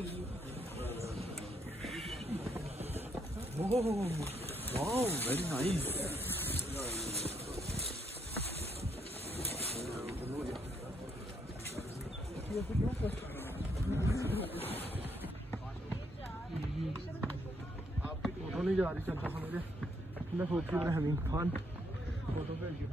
Wow, very nice. Photo नहीं जा रही चलता समझे मैं सोच रही हमीद खान फोटो भेज के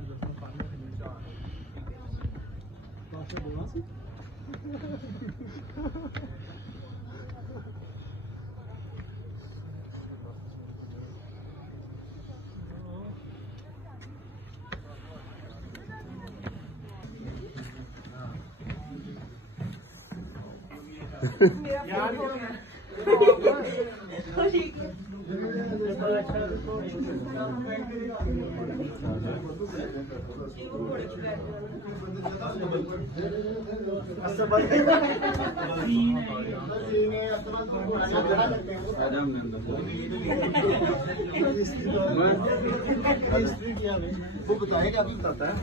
वो बताएगा अभी बताता है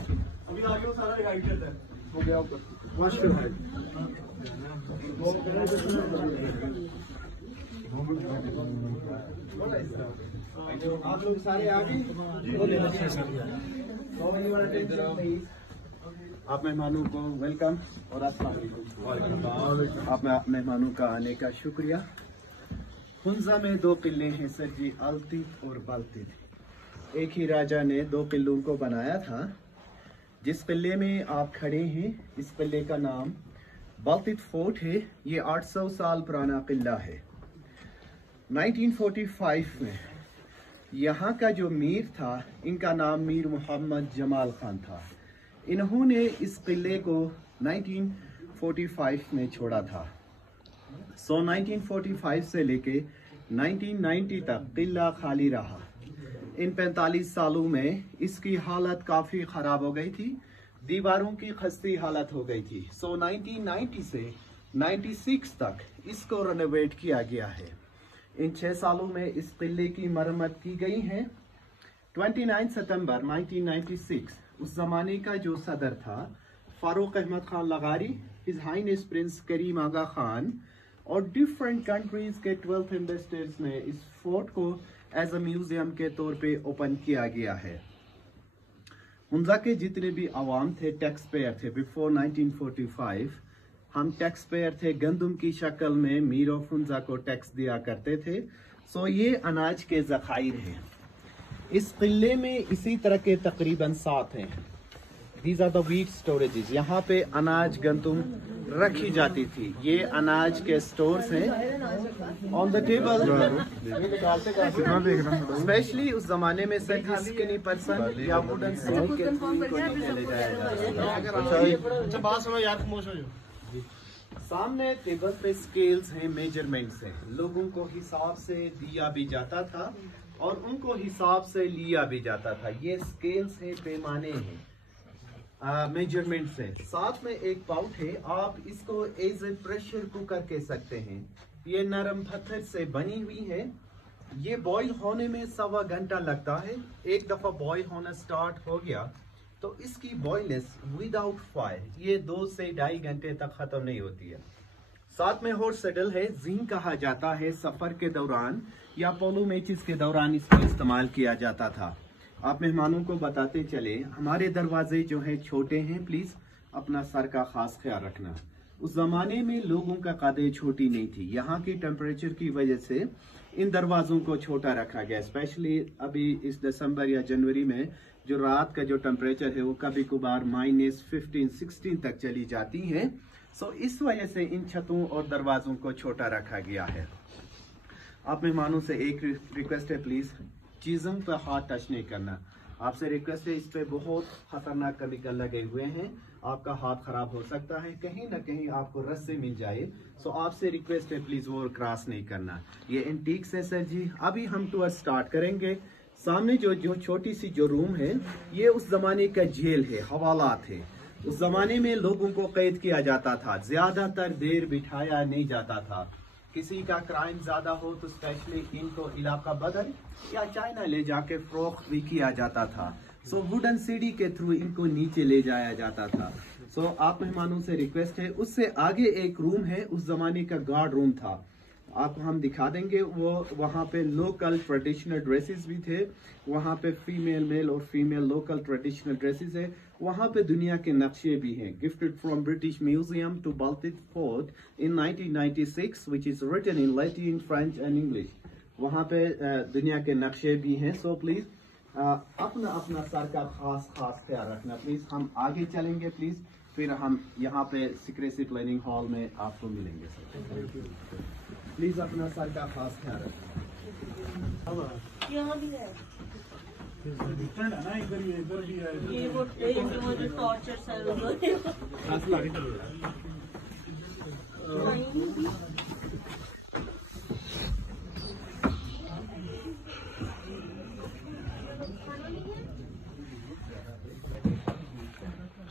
अभी आगे वो सारा गाइड करता है हो गया मास्टर है आप लोग सारे आगे आप मेहमानों को वेलकम और अस्सलाम वालेकुम। आप मेहमानों का आने का शुक्रिया। हुंजा में दो किले हैं सर जी, अल्तिफ और बल्तिफ। एक ही राजा ने दो किलों को बनाया था। जिस किले में आप खड़े हैं इस किले का नाम बल्तिफ फोर्ट है। ये 800 साल पुराना किला है। 1945 में यहाँ का जो मीर था इनका नाम मीर मोहम्मद जमाल खान था। इन्होंने इस किले को 1945 में छोड़ा था। 1945 से लेके 1990 तक किला खाली रहा। इन 45 सालों में इसकी हालत काफ़ी ख़राब हो गई थी, दीवारों की खस्ती हालत हो गई थी। 1990 से 96 तक इसको रेनोवेट किया गया है। इन 6 सालों में इस किले की मरम्मत की गई है। 29 सितंबर 1996 उस जमाने का जो सदर था फारूक अहमद खान लगारी, his highness prince Karim Aga Khan और डिफरेंट कंट्रीज के 12 इन्वेस्टर्स ने इस फोर्ट को एज अ म्यूजियम के तौर पे ओपन किया गया है। हुंजा के जितने भी आवाम थे टैक्स पेयर थे। बिफोर 1945 हम टैक्स पेयर थे, गंदम की शक्ल में मीर ऑफ हुंजा को टैक्स दिया करते थे। सो ये अनाज के ज़खायर हैं। इस किले में इसी तरह के तकरीबन 7 हैं। These are the wheat storages. यहाँ पे अनाज गंदम रखी जाती थी। ये अनाज के स्टोर्स हैं ऑन द टेबल। स्पेशली उस जमाने में स्किनी पर्सन या वुडन स्टिक के थ्रू इनको नीचे ले जाया जाता था। सामने टेबल पे स्केल्स हैं, मेजरमेंट्स हैं। लोगों को हिसाब से दिया भी जाता था और उनको हिसाब से लिया भी जाता था। ये स्केल्स हैं, पैमाने हैं, मेजरमेंट्स हैं। साथ में एक पाउट है, आप इसको एज ए प्रेशर कुकर कह सकते हैं। ये नरम पत्थर से बनी हुई है। ये बॉईल होने में 1.25 घंटा लगता है। एक दफा बॉईल होना स्टार्ट हो गया तो इसकी बॉयलनेस विदाउट फायर ये 2 से 2.5 घंटे तक खत्म नहीं होती है। साथ में हॉट सेडल है, जिंक कहा जाता है। सफर के दौरान या पोलो मैचेस के दौरान इसको इस्तेमाल किया जाता था। आप मेहमानों को बताते चले, हमारे दरवाजे जो है छोटे हैं, प्लीज अपना सर का खास ख्याल रखना। उस जमाने में लोगों का कदे छोटी नहीं थी। यहाँ की टेम्परेचर की वजह से इन दरवाजों को छोटा रखा गया। स्पेशली अभी इस दिसंबर या जनवरी में जो रात का जो टेम्परेचर है वो कभी कभार -15-16 तक चली जाती है। सो इस वजह से इन छतों और दरवाजों को छोटा रखा गया है। आप मेहमानों से एक रिक्वेस्ट है, प्लीज चीजों पर हाथ टच नहीं करना। आपसे रिक्वेस्ट है, इस पे बहुत खतरनाक केमिकल लगे हुए हैं, आपका हाथ खराब हो सकता है, कहीं ना कहीं आपको रस्से मिल जाए। सो आपसे रिक्वेस्ट है प्लीज वो क्रॉस नहीं करना। ये एंटीक्स है सर जी। अभी हम टूर स्टार्ट करेंगे। सामने जो छोटी सी जो रूम है ये उस जमाने का जेल है, हवालात है। उस जमाने में लोगों को कैद किया जाता था, ज्यादातर देर बिठाया नहीं जाता था। किसी का क्राइम ज्यादा हो तो स्पेशली इनको इलाका बदल या चाइना ले जाके फरोख्त भी किया जाता था। सो वुडन सीढ़ी के थ्रू इनको नीचे ले जाया जाता था। सो आप मेहमानों से रिक्वेस्ट है, उससे आगे एक रूम है, उस जमाने का गार्ड रूम था, आपको हम दिखा देंगे। वो वहाँ पे लोकल ट्रेडिशनल ड्रेसेस भी थे, वहाँ पे फीमेल मेल और फीमेल लोकल ट्रेडिशनल ड्रेसेस है, वहाँ पे दुनिया के नक्शे भी हैं। Gifted from British museum to Baltit fort in 1996 which is written in Latin, French and English. वहाँ पे दुनिया के नक्शे भी हैं। सो प्लीज अपना अपना सर का खास ख्याल रखना प्लीज। हम आगे चलेंगे प्लीज, फिर हम यहाँ पे सीक्रेसी प्लानिंग हॉल में आपको मिलेंगे सर। प्लीज अपना सर का खास ख्याल रखना। यहाँ भी है इधर भी है। ये वो जो टॉर्चर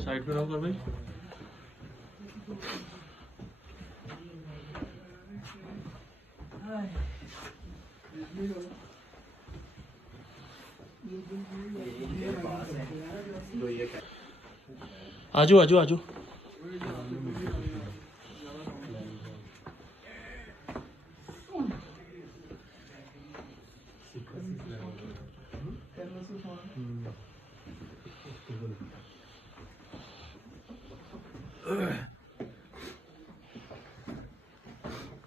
साइड पे रहो कर भाई। आजो आजो आजो।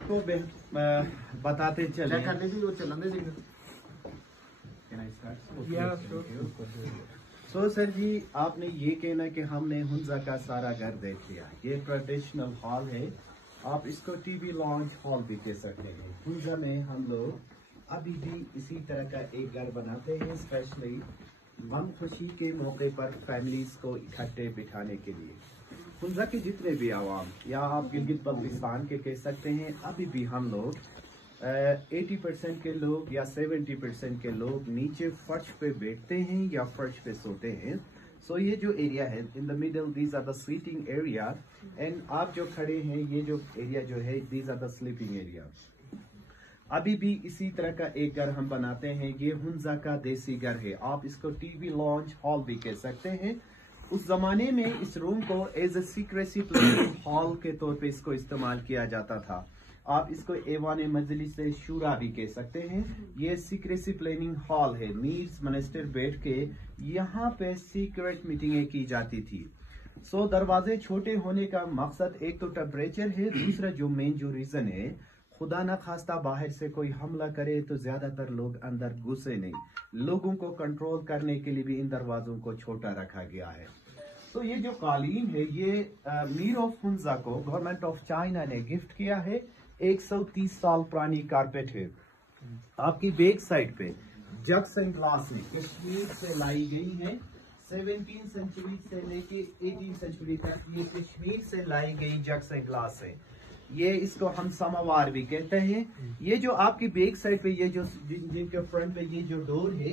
तो बताते चले। सो सर जी, आपने ये कहना कि हमने हुंजा का सारा घर देख लिया, ये ट्रेडिशनल हॉल है, आप इसको टीवी लॉन्च हॉल भी कह सकते हैं। हुंजा में हम लोग अभी भी इसी तरह का एक घर बनाते हैं, स्पेशली गम खुशी के मौके पर फैमिलीज को इकट्ठे बिठाने के लिए। हुंजा के जितने भी आवाम, या आप गिलगित बल्तिस्तान के कह सकते हैं, अभी भी हम लोग 80% के लोग या 70% के लोग नीचे फर्श पे बैठते हैं या फर्श पे सोते हैं। सो ये जो एरिया है in the middle, these are the sleeping area, and आप जो खड़े हैं ये जो एरिया जो है, these are the sleeping area. अभी भी इसी तरह का एक घर हम बनाते हैं, ये हुंजा का देसी घर है, आप इसको टीवी लॉन्च हॉल भी कह सकते हैं। उस जमाने में इस रूम को as a secrecy planning hall के तौर पे इसको इस्तेमाल किया जाता था। आप इसको एवान मजलिस शूरा भी कह सकते हैं। ये सीक्रेसी प्लानिंग हॉल है, मीर्स मिनिस्टर बैठ के यहाँ पे सीक्रेट मीटिंगें की जाती थी। सो दरवाजे छोटे होने का मकसद एक तो टेम्परेचर है, दूसरा जो मेन जो रीजन है, खुदा ना खास्ता बाहर से कोई हमला करे तो ज्यादातर लोग अंदर घुसे नहीं, लोगों को कंट्रोल करने के लिए भी इन दरवाजों को छोटा रखा गया है। तो ये जो कालीन है, ये मीर ऑफ हुंजा को गवर्नमेंट ऑफ चाइना ने गिफ्ट किया है। 130 साल पुरानी कारपेट है। आपकी बैक साइड पे जग्स एंड ग्लास में कश्मीर से लाई गई है। 17th सेंचुरी से लेके 18th सेंचुरी तक ये कश्मीर से लाई गई जग्स एंड ग्लास है। ये इसको हम समावार भी कहते हैं। ये जो आपकी बैक साइड पे ये जो जिनके फ्रंट पे ये जो डोर है,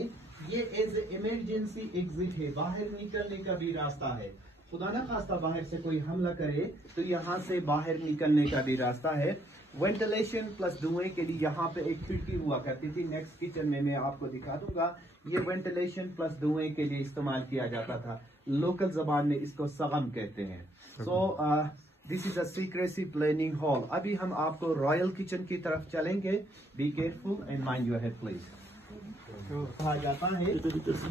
ये एज इमरजेंसी एग्जिट है, बाहर निकलने का भी रास्ता है। खुदा ना खास्ता बाहर से कोई हमला करे तो यहाँ से बाहर निकलने का भी रास्ता है। वेंटिलेशन प्लस धुएं के लिए यहाँ पे एक खिड़की हुआ करती थी, नेक्स्ट किचन में मैं आपको दिखा दूंगा। ये वेंटिलेशन प्लस धुएं के लिए इस्तेमाल किया जाता था, लोकल जबान में इसको सगम कहते हैं। So this is a secrecy planning hall. अभी हम आपको रॉयल किचन की तरफ चलेंगे। Be careful and mind your ahead please. कहा जाता है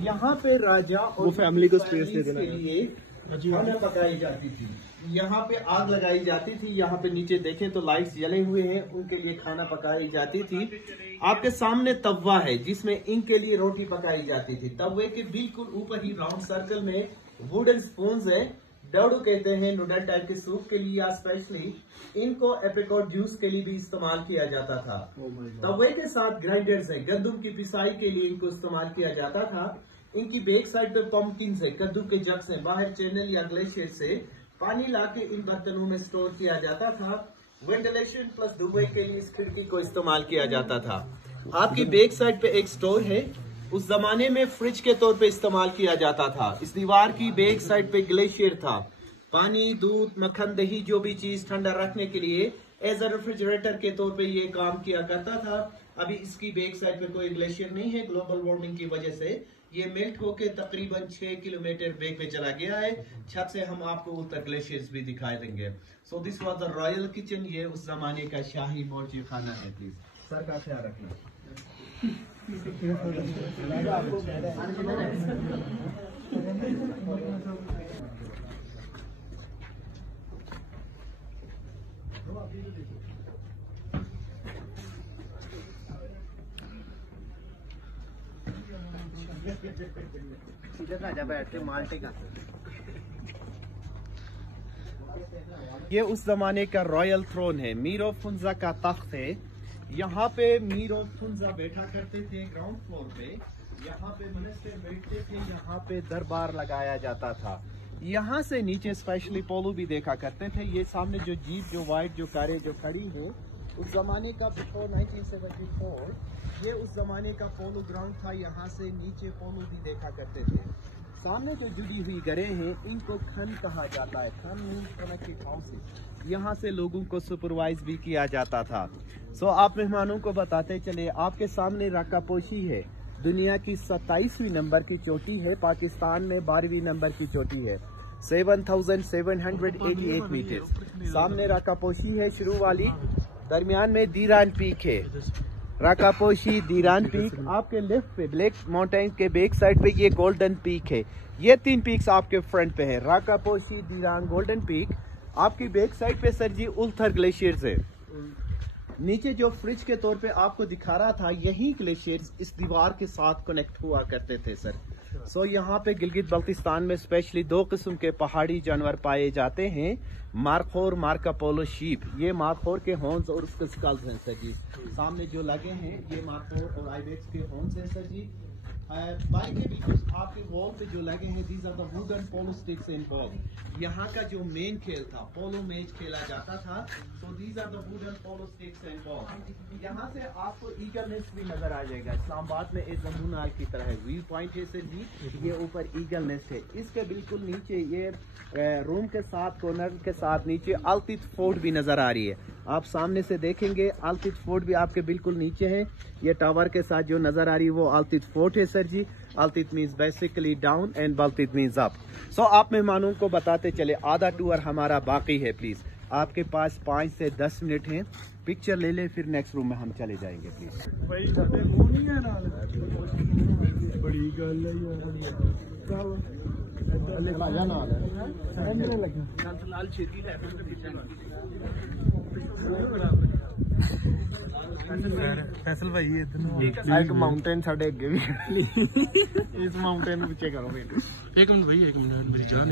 यहाँ पे राजा और फैमिली को स्पेस दे देना के लिए खाना पकाई जाती थी, यहाँ पे आग लगाई जाती थी। यहाँ पे नीचे देखें तो लाइट्स जले हुए हैं, उनके लिए खाना पकाई जाती थी। आपके सामने तवा है जिसमें इनके लिए रोटी पकाई जाती थी। तवे के बिल्कुल ऊपर ही राउंड सर्कल में वुडन स्पून्स है, डवडू कहते हैं, नूडल टाइप के सूप के लिए या स्पेशली इनको एप्रिकॉट जूस के लिए भी इस्तेमाल किया जाता था। तवे के साथ ग्राइंडर्स है, गंदम की पिसाई के लिए इनको इस्तेमाल किया जाता था। इनकी बैक साइड पे पंपकिन है, कद्दू के जग्स हैं, बाहर चैनल या ग्लेशियर से पानी लाके इन बर्तनों में स्टोर किया जाता था। वेंटिलेशन प्लस धुएं के लिए इस खिड़की को इस्तेमाल किया जाता था। आपकी बैक साइड पे एक स्टोर है, उस जमाने में फ्रिज के तौर पे इस्तेमाल किया जाता था। इस दीवार की बैक साइड पे ग्लेशियर था, पानी, दूध, मक्खन, दही, जो भी चीज ठंडा रखने के लिए एज अ रेफ्रिजरेटर के तौर पे ये काम किया करता था। अभी इसकी बैक साइड पे कोई ग्लेशियर नहीं है, ग्लोबल वार्मिंग की वजह से ये मेल्ट होके तकरीबन 6 किलोमीटर बैक पे चला गया है। छत से हम आपको उतर ग्लेशियर्स भी दिखाई देंगे। So this was the royal kitchen. ये उस जमाने का शाही मौर्य खाना है। प्लीज सर का ख्याल रखना। इधर आजा बैठ के माल्टे का। ये उस जमाने का रॉयल थ्रोन है, मीर ऑफ फुंजा का तख्त है। यहाँ पे मीर ऑफ फुंजा बैठा करते थे ग्राउंड फ्लोर पे। यहाँ पे मिनिस्टर बैठते थे, यहाँ पे दरबार लगाया जाता था। यहाँ से नीचे स्पेशली पोलो भी देखा करते थे। ये सामने जो जीप जो वाइट जो कारें जो खड़ी है उस जमाने का बिफोर 1974 ये उस जमाने का पोलो ग्राउंड था। यहाँ से नीचे पोलो भी देखा करते थे। सामने जो जुड़ी हुई घरें हैं इनको खन कहा जाता है। खन मीन्स कनेक्टेड हाउसेस। यहाँ से लोगों को सुपरवाइज भी किया जाता था। सो आप मेहमानों को बताते चले, आपके सामने रक्का पोशी है। दुनिया की 27वीं नंबर की चोटी है, पाकिस्तान में 12वीं नंबर की चोटी है। 7,788 मीटर। सामने रक्का पोशी है शुरू वाली, दरमियान में दीरान पीक है। राकापोशी, दीरान पीक, आपके लेफ्ट पे ब्लैक माउंटेन के बैक साइड पे ये गोल्डन पीक है। ये 3 पीक्स आपके फ्रंट पे है, राकापोशी, दीरान, गोल्डन पीक। आपकी बैक साइड पे सर जी उल्थर ग्लेशियर्स है। नीचे जो फ्रिज के तौर पे आपको दिखा रहा था, यही ग्लेशियर्स इस दीवार के साथ कनेक्ट हुआ करते थे सर। सो यहाँ पे गिलगित बल्तिस्तान में स्पेशली 2 किस्म के पहाड़ी जानवर पाए जाते हैं, मार्खोर, मार्कापोलो शीप। ये मार्खोर के हॉर्न्स और उसके स्कल्स हैं सर जी। सामने जो लगे हैं ये मार्खोर और आइबेक्स के हॉर्न्स हैं सर जी। बाइक के बीच आपके वॉल पे जो लगे हैं these are the wooden polo sticks and ball. यहाँ का जो मेन खेल था, पोलो मैच खेला जाता था। So these are the wooden polo sticks and ball. यहाँ से आपको ईगल नेस्ट भी नजर आ जाएगा। इस्लामाबाद में एक जमुनाल की तरह है, व्यू पॉइंट है सर जी। ये ऊपर ईगल नेस्ट है, इसके बिल्कुल नीचे ये रूम के साथ कॉर्नर के साथ नीचे अल्तित फोर्ट भी नजर आ रही है। आप सामने से देखेंगे अल्तित फोर्ट भी आपके बिल्कुल नीचे है। ये टावर के साथ जो नजर आ रही है वो अल्तित फोर्ट है sir ji. Altit means basically down and Baltit means up. So आप मेहमानों को बताते चले, आधा टूर हमारा बाकी है। प्लीज आपके पास 5 से 10 मिनट हैं, पिक्चर ले ले, फिर नेक्स्ट रूम में हम चले जाएंगे। प्लीज बड़ी गल फैसल भाई एक माउंटेन साढ़े अगे भी इस माउंटेन पीछे करो। एक मिनट भाई, एक मिनट मेरी जान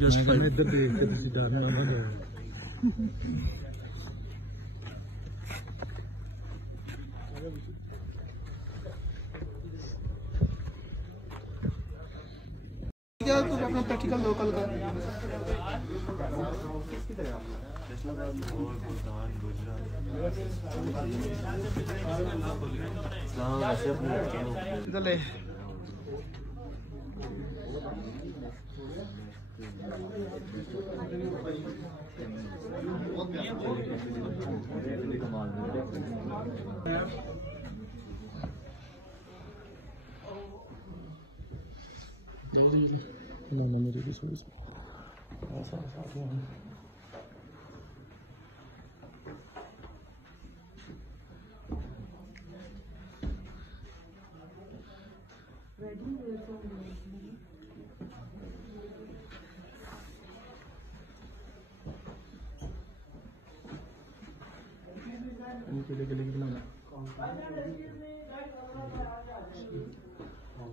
जस्ट इधर देख के तुसी डरना ना। क्या कुछ अपना प्रैक्टिकल लोकल का चले ना मेरे भी सोच ऐसा गले बनाना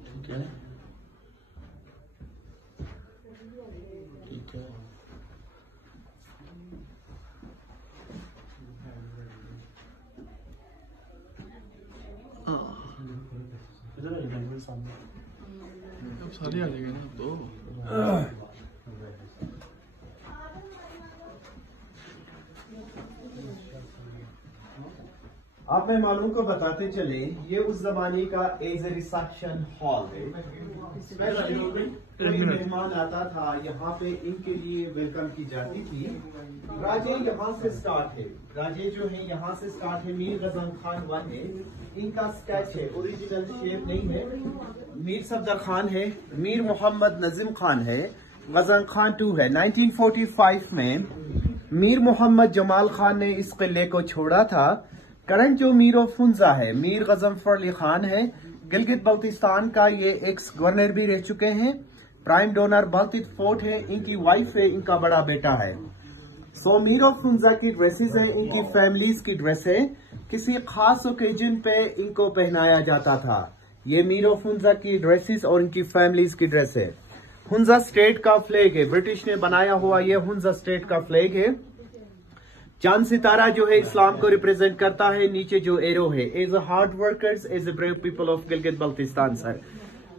ठीक है, ठीक है। इधर आ जाएंगे सामने, अब सारे आ जाएंगे ना तो। आप मैं मालूम को बताते चले, ये उस जमाने का एज ए रिसेप्शन हॉल है। कोई मेहमान आता था यहाँ पे, इनके लिए वेलकम की जाती थी। राजे यहाँ से स्टार्ट है, राजे जो है यहाँ से स्टार्ट है। मीर गजन खान 1 है, इनका स्केच है, ओरिजिनल शेप नहीं है। मीर सफदर खान है, मीर मोहम्मद नजीम खान है, गजन खान 2 है। 1945 में मीर मोहम्मद जमाल खान ने इस किले को छोड़ा था। करंट जो मीर ऑफ हुंजा है, मीर गजनफर अली खान है, गिलगित बल्तिस्तान का ये एक्स गवर्नर भी रह चुके हैं। प्राइम डोनर बल्तित फोर्ट है, इनकी वाइफ है, इनका बड़ा बेटा है। सो मीर ऑफ हुंजा की ड्रेसेस है, इनकी फैमिलीज की ड्रेस है, किसी खास ओकेजन पे इनको पहनाया जाता था। ये मीर ऑफ हुंजा की ड्रेसेस और इनकी फैमिलीज की ड्रेस है। हुंजा स्टेट का फ्लैग है, ब्रिटिश ने बनाया हुआ ये हुंजा स्टेट का फ्लैग है। चांद सितारा जो है इस्लाम को रिप्रेजेंट करता है, नीचे जो एरो है, as a hard workers, as a brave people of Gilgit Baltistan sir.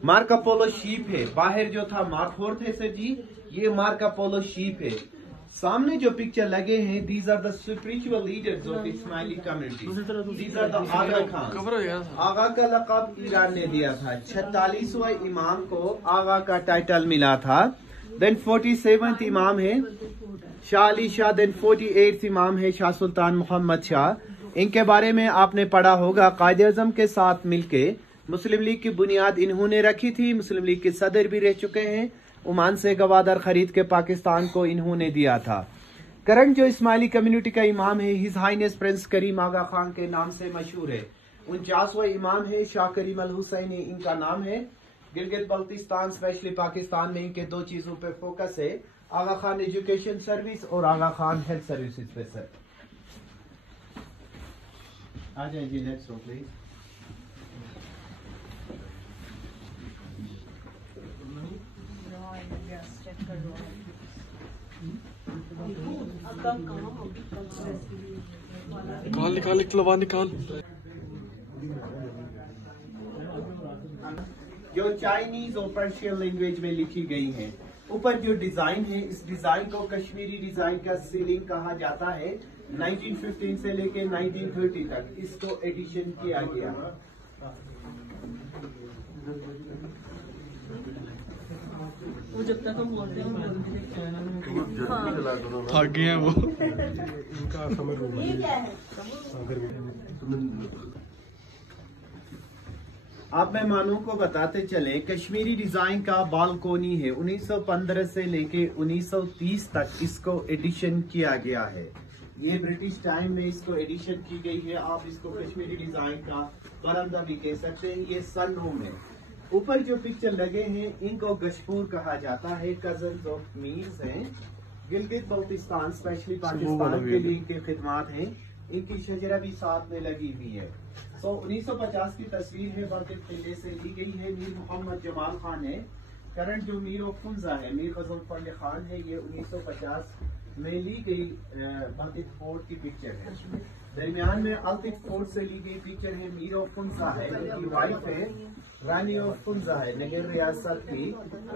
Marco Polo sheep है, बाहर जो था मार्कोर थे सर जी, ये मार्का पोलो शीप है। सामने जो पिक्चर लगे हैं, these are the spiritual leaders of Ismaili community. These are the Aga Khan. Aga का लक़ब ईरान ने दिया था। 46वां इमाम को आगा का टाइटल मिला था। देन 47th इमाम है शाह अली शाह। देन 48th इमाम है शाह सुल्तान मोहम्मद शाह। इनके बारे में आपने पढ़ा होगा, कायदे आज़म के साथ मिलके मुस्लिम लीग की बुनियाद इन्होंने रखी थी। मुस्लिम लीग के सदर भी रह चुके हैं। ओमान से गवादर खरीद के पाकिस्तान को इन्होंने दिया था। करंट जो इस्माइली कम्युनिटी का इमाम है, his highness prince Karim Aga Khan के नाम से मशहूर है। 49वां इमाम है शाह करीम अल हुसैनी, इनका नाम है। गिलगित बल्तिस्तान स्पेशली पाकिस्तान में इनके 2 चीजों पे फोकस है, आगा खान एजुकेशन सर्विस और आगा खान हेल्थ सर्विसेज पे। सर आ जाए जी, नेक्स्ट रो प्लीज। निकाल निकाल। जो चाइनीज और पर्शियन लैंग्वेज में लिखी गई है। ऊपर जो डिजाइन है, इस डिजाइन को कश्मीरी डिजाइन का सीलिंग कहा जाता है। 1915 से लेके 1930 तक इसको एडिशन किया गया। वो जब तक हम बोलते हैं थक गए हैं वो। आप मेहमानों को बताते चले, कश्मीरी डिजाइन का बालकोनी है। 1915 से लेके 1930 तक इसको एडिशन किया गया है। ये ब्रिटिश टाइम में इसको एडिशन की गई है। आप इसको कश्मीरी डिजाइन का बरामदा भी कह सकते हैं। ये सन रूम है। ऊपर जो पिक्चर लगे हैं, इनको गशपूर कहा जाता है। कजन्स ऑफ मीर्स हैं। गिलगित बल्तिस्तान स्पेशली पाकिस्तान के लिए इनके खिदमात हैं। इनकी शजरा भी साथ में लगी हुई है। 1950 की तस्वीर है, बल्कित किले से ली गई है। मीर मोहम्मद जमाल खान है। करंट जो मीर ऑफ हुंजा है, मीर गजनफर अली खान है। ये 1950 में ली गई बल्कित फोर्ट की पिक्चर है। दरमियान में अल्तिक फोर्ट से ली गई पिक्चर है। मीर ऑफ हुंजा है, इनकी वाइफ है। रानी ऑफ हुंजा है, नगर रियासत की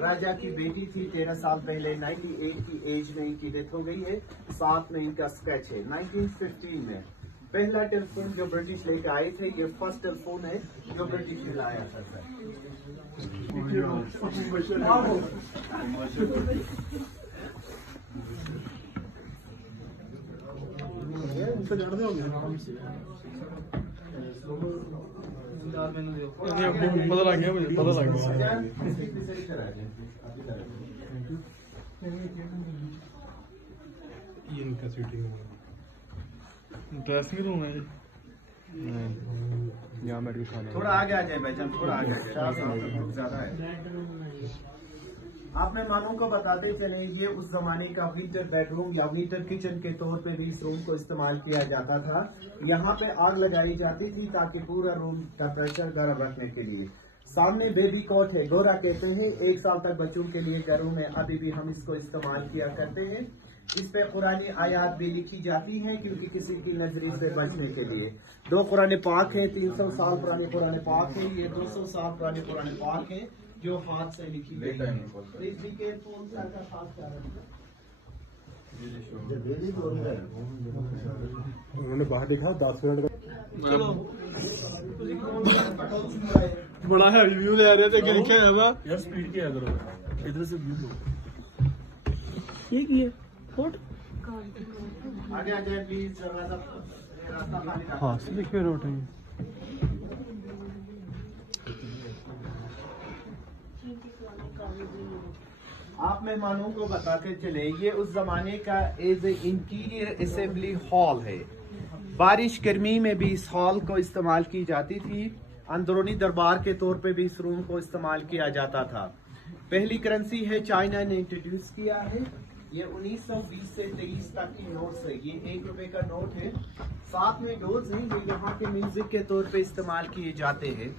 राजा की बेटी थी। 13 साल पहले 98 की एज में इनकी डेथ हो गई है। साथ में इनका स्केच है। 1915 में पहला टेलीफोन जो ब्रिटिश लेके आए थे, ये फर्स्ट टेलीफोन है जो ब्रिटिश ने लाया था सर। पता लग गया मुझे, पता लग गया। इनका सीटिंग ड्रेसिंग रूम है यहाँ मेडिकल खाना। थोड़ा आगे आ जाए भाईजान, थोड़ा आगे आ जाए, ज्यादा है। आप मेहमानों को बताते चले, ये उस जमाने का हीटर बेडरूम या हीटर किचन के तौर पे भी इस रूम को इस्तेमाल किया जाता था। यहाँ पे आग लगाई जाती थी ताकि पूरा रूम टेम्परेचर गर्म रखने के लिए। सामने बेबी कॉट है, गोरा कहते हैं। 1 साल तक बच्चों के लिए घरों में अभी भी हम इसको इस्तेमाल किया करते हैं। इस पे कुरानी आयात भी लिखी जाती हैं क्योंकि किसी की नजरी से बचने के लिए। 2 कुरान पाक है, 300 साल पुराने कुरान पाक है। ये 200 साल पुराने कुरान पाक है जो हाथ से लिखी गई है। उन्होंने बाहर देखा 10 मिनट चलो बड़ा है व्यू ले रहे थे क्या है वो यार स्पीड क्या करो इधर से व्यू लो ये की है फोट आगे आ जाए प्लीज, रास्ता खाली रखो। हाँ से देखिए रोड है आप मेहमानों को बताते चले, ये उस जमाने का as a interior assembly hall है। बारिश गर्मी में भी इस हॉल को इस्तेमाल की जाती थी। अंदरूनी दरबार के तौर पे भी इस रूम को इस्तेमाल किया जाता था। पहली करेंसी है चाइना ने इंट्रोड्यूस किया है। ये 1920 से 23 तक की नोट्स है। ये 1 रुपए का नोट है। साथ में डोर्स हैं, ये यहाँ के म्यूजिक के तौर पे इस्तेमाल किए जाते हैं।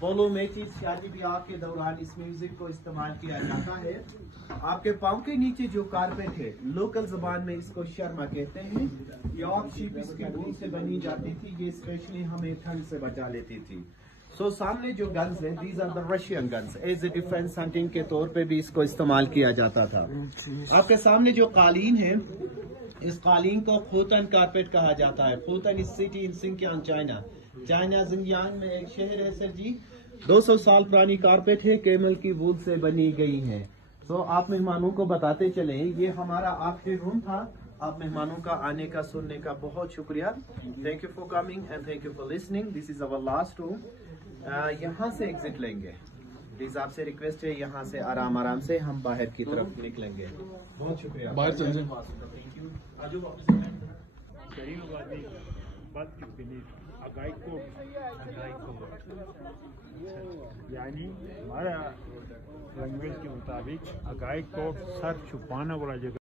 पोलो मैचिस, शादी ब्याह के दौरान इस म्यूजिक को इस्तेमाल किया जाता है। आपके पाँव के नीचे जो कारपेट है, लोकल जबान में इसको शर्मा कहते हैं। यॉर्क शीप इसके वूल से बनी जाती थी। ये स्पेशली हमें ठंड से बचा लेती थी। सामने जो गन्स हैं, these are the Russian guns. As a defence hunting के तौर पे भी इसको इस्तेमाल किया जाता था। आपके सामने जो कालीन है, इस कालीन को खोतन कारपेट कहा जाता है। खोतन इस city in Sinkiang, China. China Xinjiang में एक शहर है सर जी। 200 साल पुरानी कारपेट है, कैमल की वूल से बनी गई है। आप मेहमानों को बताते चले, ये हमारा आखिरी रूम था। आप मेहमानों का आने का, सुनने का बहुत शुक्रिया। Thank you for coming and thank you for listening. This is our last room. यहाँ से एग्जिट लेंगे। प्लीज आपसे रिक्वेस्ट है, यहाँ से आराम आराम से हम बाहर की तरफ निकलेंगे। बहुत शुक्रिया। बाहर चल जाए। यानी हमारा लैंग्वेज के मुताबिक अगाई को सर छुपाना वाला जगह